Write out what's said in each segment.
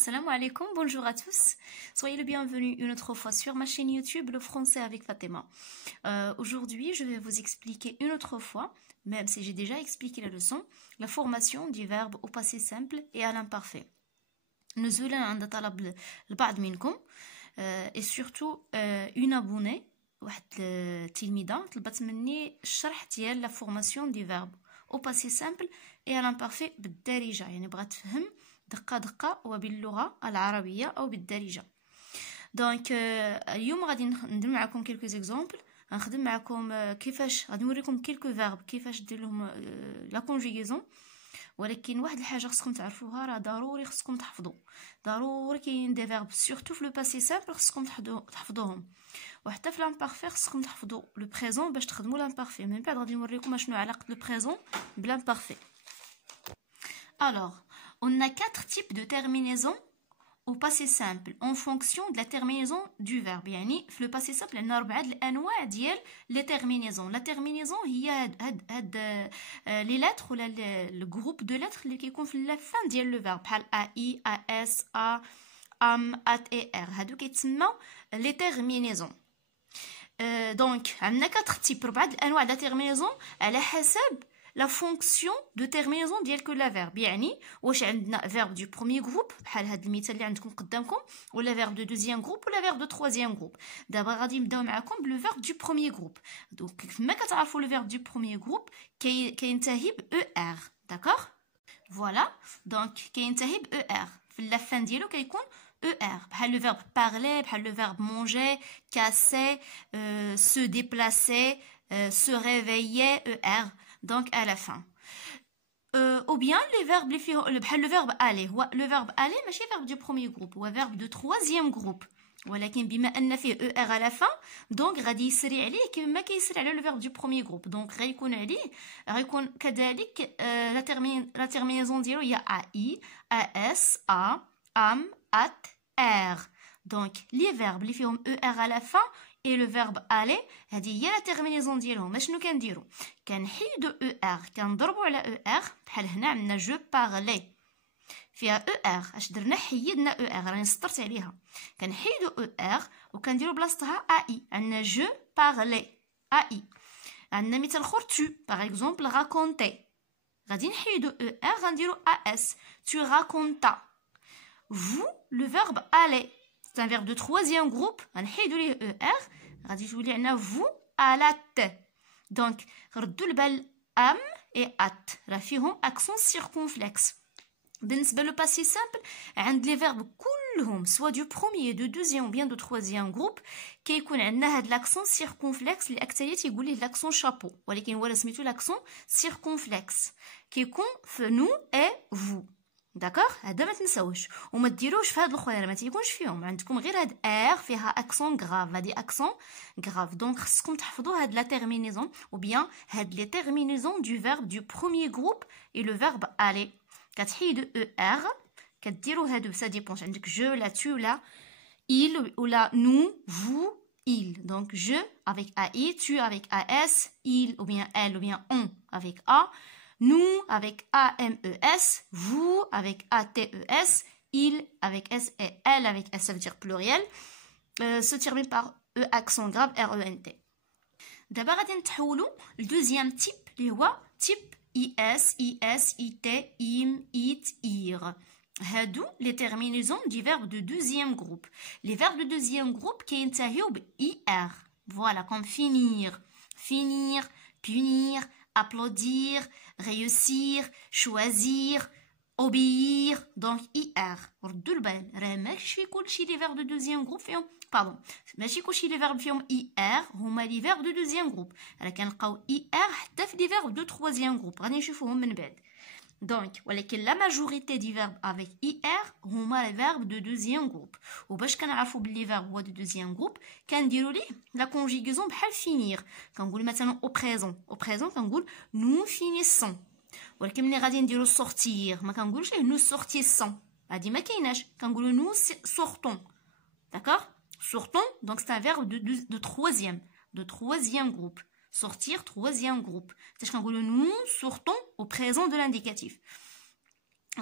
Assalamu alaikum, bonjour à tous. Soyez le bienvenu une autre fois sur ma chaîne YouTube Le Français avec Fatima. Aujourd'hui, je vais vous expliquer une autre fois, même si j'ai déjà expliqué la leçon, la formation du verbe au passé simple et à l'imparfait. نزولا عند طلب البعض منكم et surtout une abonnée واحد التلميذة طلبت مني الشرح ديال لا فورماسيون دي فيرب au passé simple et à l'imparfait بالدارجة، يعني بغات تفهم دقة دقة وباللغة العربية أو بالدارجة. دونك اليوم غادي ندير معكم كيلكو زيكزامبل، غنخدم معكم كيفاش غادي نوريكم كيلكو فيرب كيفاش دير لهم لا كونجيغيزون. ولكن واحد الحاجه خصكم تعرفوها، راه ضروري خصكم تحفظوا، ضروري كاين دي فيرب سورتو في لو باسي سامبل خصكم تحفظوهم، وحتى في لامبارفي خصكم تحفظوا لو بريزون باش تخدموا لامبارفي. من بعد غادي نوريكم شنو علاقه لو بريزون بلامبارفي. Alors, on a 4 types de terminaisons au passé simple en fonction de la terminaison du verbe. يعني في le passé simple عندنا 4 الانواع ديال les terminaisons. La terminaison هي هاد les lettres ولا le groupe de lettres اللي كيكون في la fin ديال le verbe بحال ai, as, a, am, at et r. هادو كيتسموا les terminaisons. Donc عندنا 4 types 4 الانواع د terminaison على حسب la fonction de terminaison ديال كل verbe. يعني واش عندنا verbe du premier groupe بحال هذا المثال اللي عندكم قدامكم، ولا verbe de deuxième groupe ولا verbe de troisième groupe. دابا غادي نبداو معكم بلو verbe du premier groupe. دونك كما كتعرفوا le verbe du premier groupe كينتهي ب er. داكوغ فوالا، دونك كينتهي ب er في لا فان ديالو كيكون er بحال le verbe parler، بحال le verbe manger، casser، se déplacer، se réveiller، er. Donc à la fin. Ou bien les verbes le verbe aller. Le verbe aller ماشي verbe du premier groupe، هو verbe de troisième groupe. ولكن بما ان فيه er à la fin donc غادي يسري عليه كما كيسري على le verbe du premier groupe. donc غيكون عليه غيكون كذلك la terminaison ديالو هي ai، as، a، am، at، er. donc les verbes اللي فيهم er à la fin et le verbe aller هذه هي لا تيرمينيزون ديالهم. شنو كنديروا؟ كنحيدوا er كنضربوا على er. بحال هنا عندنا جو بارلي فيها er، اش درنا؟ حيدنا er، راني سطرت عليها. كنحيدوا er وكنديروا بلاصتها ai. عندنا جو بارلي ai. عندنا مثال اخر tu par exemple raconter، غادي نحيدوا er غنديروا as tu racontas. vous le verbe aller c'est un verbe de troisième groupe، غنحيدوا ليه er غادي تولي عندنا vous allate. donc ردوا البال am et at راه فيهم accent circonflexe. بالنسبه لو باسي سامبل عند لي فيرب كلهم سوا دو بروميير دو دوزيام ou bien دو تروازيام جروب كيكون عندنا هاد لاكسون سيركونفلكس اللي اكثريه تيقول ليه لاكسون شابو، ولكن هو سميتو لاكسون سيركونفلكس كيكون في نو اي فو. داكوغ هذا ما تنساوش وما ديروش في هاد الاخرين ما تيكونش فيهم. عندكم غير هاد ار فيها اكسون غراف، هادي اكسون غراف. دونك خصكم تحفظوا هاد لا تيرمينيزون ou bien هاد لي تيرمينيزون du verbe du premier groupe et le verbe aller. كتحيدوا er كديروا هادو سا ديبونش، عندك جو لا tu لا il ولا nous vous il. donc je avec ai، tu avec as، il ou bien elle ou bien on avec a، nous avec AMES, vous avec ATES, il avec S et elle avec S, ça veut dire pluriel, se termine par E accent grave RENT. D'abord, on va نتحولوا le deuxième type اللي هو type IS, IS, IT, IM, IT, IR. هادو les terminaisons du verbe de deuxième groupe. Les verbes de deuxième groupe qui ينتهيوا ب IR. Voilà, comme finir, finir, punir, applaudir, réussir, choisir, obéir. donc IR. ردوا البال راه ماشي كلشي لي فيرب دو دوزيام جروب فيهم ماشي كلشي لي فيرب فيهم IR هما لي فيرب دو دوزيام جروب، راه كنلقاو IR حتى في لي فيرب دو تروازيام جروب غادي نشوفوهم من بعد. donc ولكن لا ماجوريتي دي فيرب افيك IR هما لي فيرب دو دوزيام جروب. وباش كنعرفوا بلي فيرب هو دو دوزيام جروب كنديروا ليه لا كونجيغيزون بحال فينير. كنقول مثلا او بريزون كنقول nous finissons. ولكن ملي غادي نديرو sortir ما كنقولوش ليه nous sortissons، هادي ما كايناش، كنقولوا nous sortons. d'accord sortons. donc c'est un verbe de troisième groupe. sortir troisième groupe. C'est-à-dire que nous sortons au présent de l'indicatif.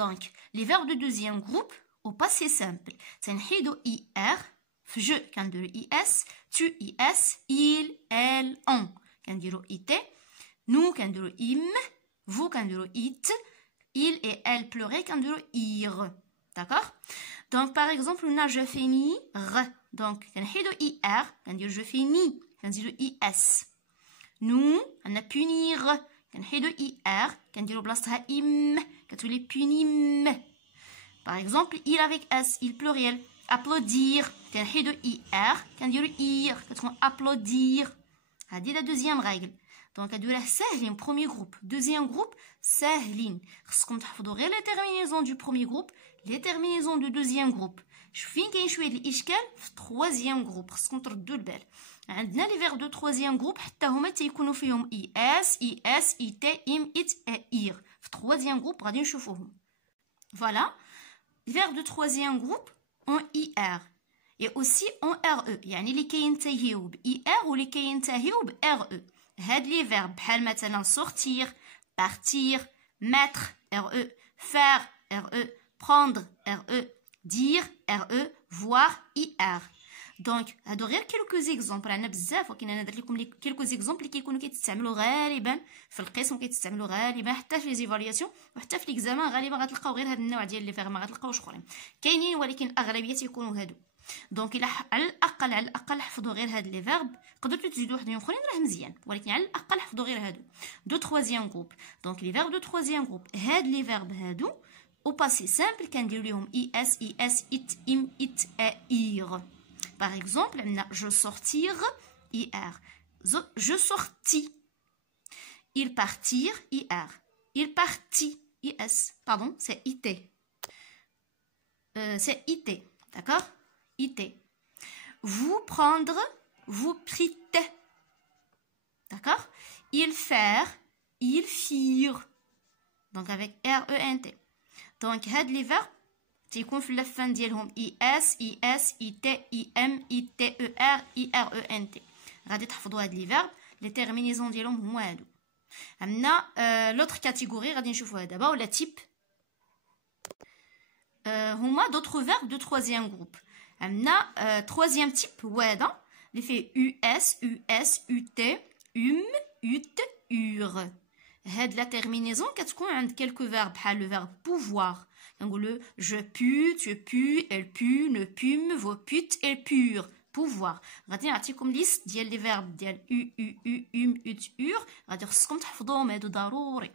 Donc, les verbes de deuxième groupe au passé simple. تنحيدو IR في je كنديرو IS, tu IS, il, elle, on كنديرو IT, nous كنديرو IM, vous كنديرو IT, il et elle pleurer كنديرو IR. D'accord? Donc par exemple, on a je finis R. Donc كنحيدو IR كنديرو je finis كنديرو IS. nous on a punir كنحيدو IR كنديرو بلاصتها IM كتولي punim. Par exemple, il avec S, il pluriel. Applaudir, كنحيدو IR كنديرو IR كتكون applaudir. هذه la deuxième règle. Donc هادو ساهلين premier groupe. Deuxième groupe ساهلين. خصكم تحفظوا غير les terminaisons du premier groupe, les terminaisons du deuxième groupe. فين كاين شويه ديال الاشكال في troisième groupe. خصكم تردوا البال. عندنا لي فيرب دو troisième groupe حتى هما تيكونوا فيهم IS, IS, IT, IM, IT et IR. في troisième groupe غادي نشوفوهم. Voilà. Les verbes de troisième groupe ont IR et aussi ont RE. يعني اللي كينتهيو ب IR واللي كينتهيو ب RE. هاد لي فيرب بحال مثلا sortir, partir, mettre RE, faire RE, prendre RE, dire RE, voir IR. دونك هادو غير كيلكوز اكزومبل. عندنا بزاف ولكن انا درت لكم كيلكوز اكزومبل اللي كيكونوا كيتستعملوا غالبا في القسم كيتستعملوا غالبا حتى في لي زيفالياسيون وحتى في ليكزامان. غالبا غتلقاو غير هاد النوع ديال لي فيغ ما غتلقاوش اخرين كاينين ولكن الاغلبيه تيكونوا هادو. دونك الا على الاقل حفظوا غير هاد لي فيرب. قدرتوا تزيدوا وحدين اخرين راه مزيان ولكن على الاقل حفظوا غير هادو دو تروازيام جروب. دونك لي فيرب دو تروازيام جروب هاد لي فيرب هادو او باسي سامبل كنديروا ليهم اس اي اس ات ام ات اير. Par exemple, je sortir, IR. Je sortis. Ils partirent, IR. Ils partit, IS. Pardon, c'est IT. C'est IT, d'accord? IT. Vous prendre, vous prîtes. D'accord? Ils faire, ils firent. Donc avec RENT. Donc, had les verbes. تيكون في اللفان ديالهم IS, IS, IT, IM, ITER, IRENT. غادي تحفظوا هاد لي فيرب لي تيرمينيزون ديالهم هما هادو. عندنا لوتر كاتيجوري غادي نشوفوها دابا ولا تيب. هما دوطخ فيرب دو تروازيام جروب. عندنا تروازيام تيب هو هذا اللي فيه US, US, UT, UT, UR. هاد لا تيرمينيزون كتكون عند كلكو فيرب بحال لو فيرب بوفوار. نقولوا je pue, tu pues, elle pue, ne pume, vous pûtes, elle pure. pouvoir. غادي نعطيكم ليست ديال لي فيرب ديال ut, غادي خصكم تحفظوهم. هادو ضروري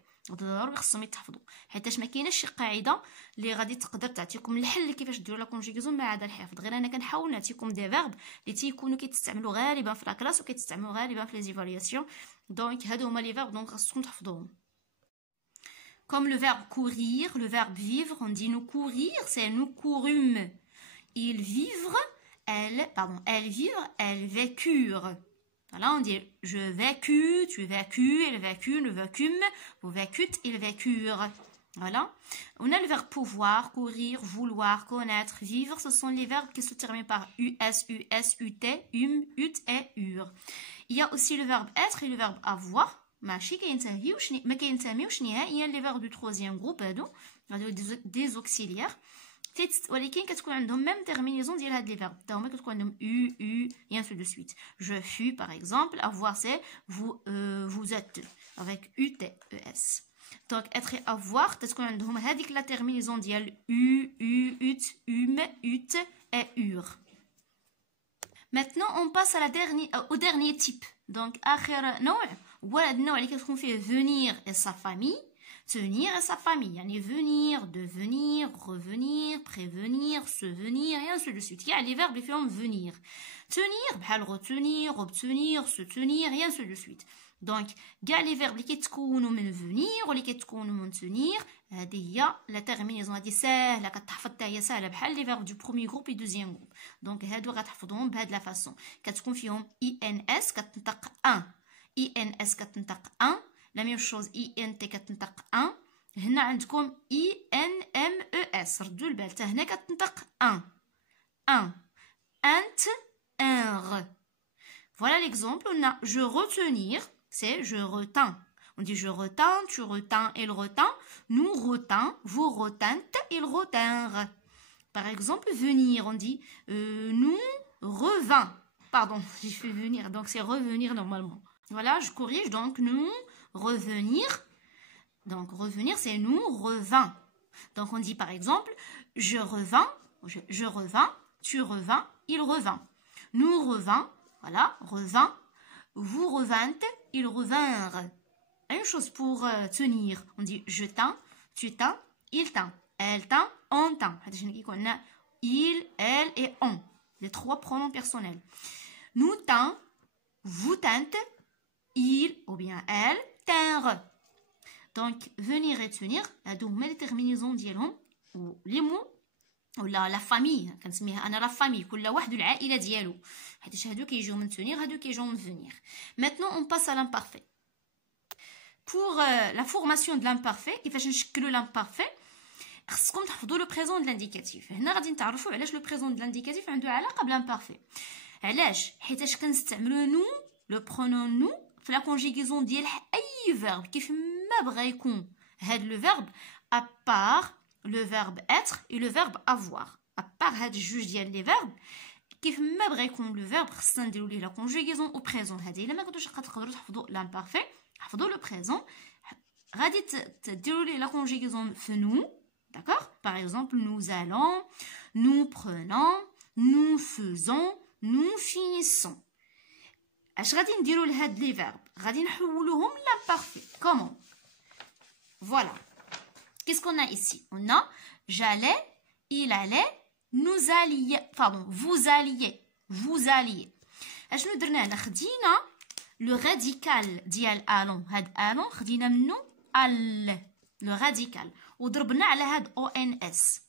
خصهم يتحفظوا حيتاش ما كايناش شي قاعده اللي غادي تقدر تعطيكم الحل كيفاش ديروا لا كونجيغاسيون مع هذا الحفظ. غير انا كنحاول نعطيكم دي فيرب اللي تيكونوا كيتستعملوا غالبا في لاكلاس وكيتستعملوا غالبا في لي زيفالياسيون. دونك هادو هما لي فيرب دونك خصكم تحفظوهم. Comme le verbe courir, le verbe vivre, on dit nous courir, c'est nous courûmes. Ils vivre, elles vivre, elles vécurent. Voilà, on dit je vécus, tu vécus, elle vécut, nous vécûmes, vous vécûtes, ils vécurent. Voilà. On a le verbe pouvoir, courir, vouloir, connaître, vivre. Ce sont les verbes qui se terminent par US, US, UT, UT et UR. Il y a aussi le verbe être et le verbe avoir. ماشي ما كينتميوش نهائيا لي فيرب دو تروازيام جروب. هادو دي زوكسيليير ولكن كتكون عندهم ميم تيرمينيزون ديال هاد لي فيرب حتى هما كتكون عندهم u et ainsi de suite. Je fus par exemple, avoir c'est vous êtes avec ut es. Donc être et avoir تتكون عندهم هذيك لا تيرمينيزون ديال ut ut et ur. Maintenant on passe au dernier type. Donc آخر نوع هو هاد النوع اللي كتكون فيه venir et sa famille. Tenir et sa famille يعني venir, devenir, revenir, prévenir, se venir et ainsi de suite. يعني les verbes اللي فيهم venir. Tenir بحال retenir, obtenir, se tenir et ainsi de suite. Donc كاع les verbes اللي كيتكونوا من venir واللي كيتكونوا من tenir هذه هي لا تيرمينيزون. هذه ساهله كتحفظ حتى هي ساهله بحال لي فيرب دو بروميير جروب اي دوزيام جروب. دونك هادو غتحفظوهم بهاد لا فاسون. كتكون فيهم INS كتنطق 1 INS كتنطق 1 لا ميم شوز INT كتنطق 1. هنا عندكم INMES ردوا البال حتى هنا كتنطق 1 ant un. Voilà l'exemple. On a je retenir, c'est je retins. On dit je retins, tu retins, elle retint, nous retint, vous retîntes, ils retinrent. Par exemple, venir, on dit nous revint. Pardon, j'ai fait venir, donc c'est revenir normalement. Voilà, je corrige, donc nous revenir. Donc revenir, c'est nous revint. Donc on dit par exemple, je revins, tu revins, il revint. Nous revint, voilà, revint. Vous revîntes, ils revinrent. Une chose pour tenir, on dit je tins, tu tins, il tint, elle tint, on tint. Il, elle et on, les trois pronoms personnels. Nous tint, vous tîntes, il ou bien elle tinrent. Donc venir et tenir, les terminaisons ديالهم ou les mots ولا la famille كنسميها انا la famille كل واحد العائله ديالو حيت هادو كيجيو من tenir هادو كيجيو من venir. Maintenant on passe à l'imparfait. Pour la formation de l'imparfait كيفاش نشكلوا l'imparfait خصكم تحفظوا le présent de l'indicatif. هنا غادي نتعرفوا علاش le présent de l'indicatif عنده علاقه بالامبارفait. علاش حيتاش كنستعملوا nous le pronom nous في la conjugaison ديال اي verbe كيف ما بغى يكون هاد le verbe à part le verbe être et le verbe avoir. À part هاد الجوج ديال لي verbe كيف ما بغى يكون le verbe خصنا نديروا ليه la conjugaison au présent. هذه الا ما كنتوش تقدروا تحفظوا l'imparfait حفظوا le présent غادي تديروا ليه la conjugaison في nous. D'accord? Par exemple, nous allons, nous prenons, nous faisons, nous finissons. اش غادي نديروا لهاد لي فيرب غادي نحولوهم l'imparfait. Comment? Voilà. Qu'est-ce qu'on a ici? On a j'allais, il allait, nous allions, pardon, vous alliez, vous alliez. اشنو درنا هنا خدينا le radical ديال allons. هاد allons خدينا منه al le radical وضربنا على هاد ONS.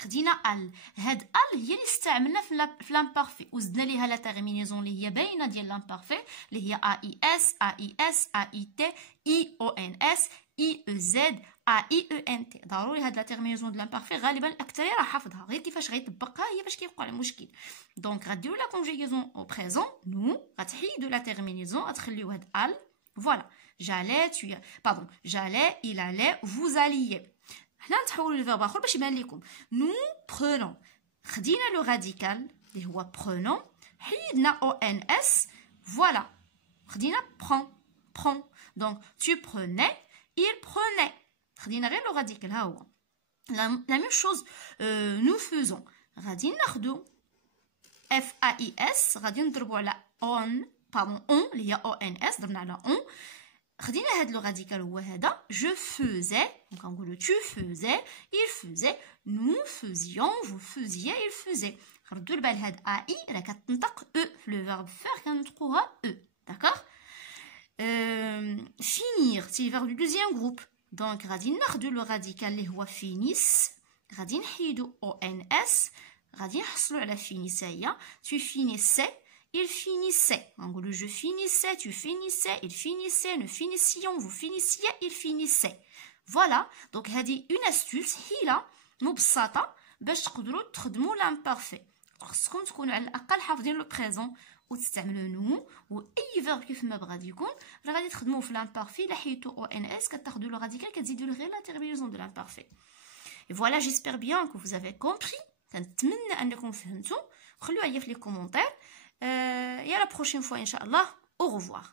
خدينا ال هاد ال هي اللي استعملنا في l'imparfait وزدنا ليها لا تيرمينيزون اللي هي باينه ديال l'imparfait اللي هي AIS AIS AIT IONS IEZ AIENT. ضروري هاد لا تيرمينيزون ديال l'imparfait غالبا الاكثريه راه حافظها غير كيفاش غيطبقها هي باش كيوقع المشكل. دونك غديروا لا كونجيغيزون او بريزون نو غتحيدوا لا تيرمينيزون غتخليو هاد ال. فوالا j'allais tu pardon j'allais il allait vous alliez. حنا نتحولوا لفيرب اخر باش يبان لكم. nous prenons خدينا لو راديكال اللي هو prenons حيدنا او ان اس. فوالا خدينا prend donc tu prenais il prenait خدينا غير لو راديكال ها هو. la même chose nous faisons غادي ناخذوا اف اي اس غادي نضربوا على on اللي هي او ان اس ضربنا على on خدينا هاد لو راديكال هو هذا je faisais donc نقولوا tu faisais il faisait nous faisions vous faisiez il faisait. ردوا البال هاد اي راه كتنطق او في لو فيرب فير كنطقوها او. داكوغ. finir c'est le verbe du deuxième groupe donc غادي ناخذوا لو راديكال اللي هو finis غادي نحيدوا او ان اس غادي نحصلوا على finis هي tu finissais il finissait. Je finissais, tu finissais, il finissait, nous finissions, vous finissiez, il finissait. Voilà. Donc, هذه une astuce حيلة مبسطة باش تقدروا تخدموا l'imparfait. خصكم تكونوا على الأقل حافظين لو بريزون وتستعملوا نو وأي فيرب كيف ما بغا يكون راه غادي تخدموه في l'imparfait. إلا حيدتو او ان اس كتاخذوا لو راديكال كتزيدوا غير لا تيرمينيزون دو l'imparfait. Et voilà, j'espère bien que vous avez compris. كنتمنى أنكم فهمتوا. خلوها لي في لي كومونتير. Et à la prochaine fois, Inch'Allah. Au revoir.